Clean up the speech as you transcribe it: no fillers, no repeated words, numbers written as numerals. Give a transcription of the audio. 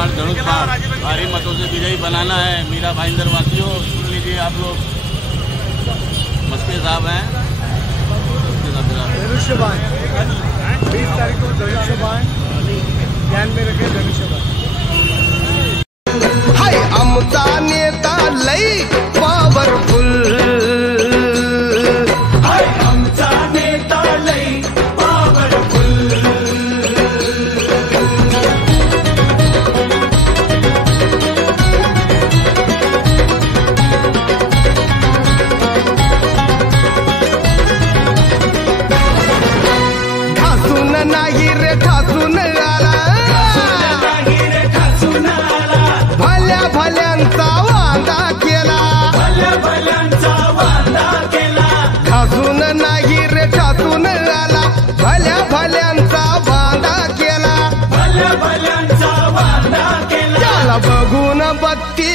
पहाड़ धनुष पहाड़ भारी मतों से विजयी बनाना है। मीरा भाईंदर वासियों सुन लीजिए आप लोग। मस्के साहब हैं, धनुष्यबाण 20 तारीख को धनुष्यबाण ध्यान में रखें। धनुष्यबाण हाय आमचा नेता लई पॉवरफुल, हाय आमचा नेता लई पॉवरफुल। ठासून नाही रे ठासून आला, भल्या भल्यांचा वांदा केला, भल्या भल्यांचा वांदा केला। ठासून नाही रे ठासून आला, भल्या भल्यांचा वांदा केला, भल्या भल्यांचा वांदा केला। त्याला बघून बत्ती